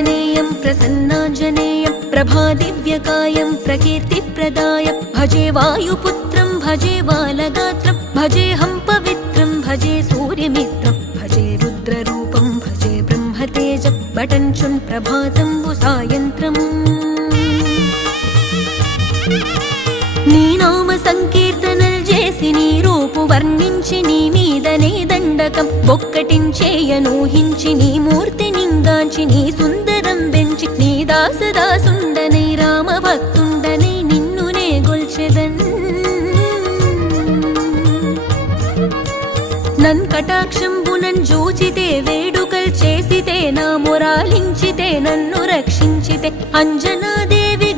प्रसन्नाञ्जनेयं प्रसन्नाञ्जनेयं प्रभादिव्यकायं प्रकीर्तिप्रदायं भजे वायुपुत्रं भजे बालगात्रं भजेऽहं पवित्रं भजे सूर्यमित्रं भजे रुद्ररूपं भजे ब्रह्मतेजं बटञ्चुन् प्रभातं सायन्त्रम् నీ నామ సంకీర్తనలు చేసి నీ రూపు వర్ణించి నీ మీదనే దండకం ఒక్కటించేయనూహించి నీ మూర్తి నింగాంచి నీ సుందరం పెంచి నీ దాసదాసుండనై రామ భక్తుండనై నిన్నునే గొల్చెదన్ నన్ కటాక్షంబునన్ జూచితే వేడుకల్ చేసితే నా మొరాలించితే నన్ను రక్షించితే అంజనాదేవి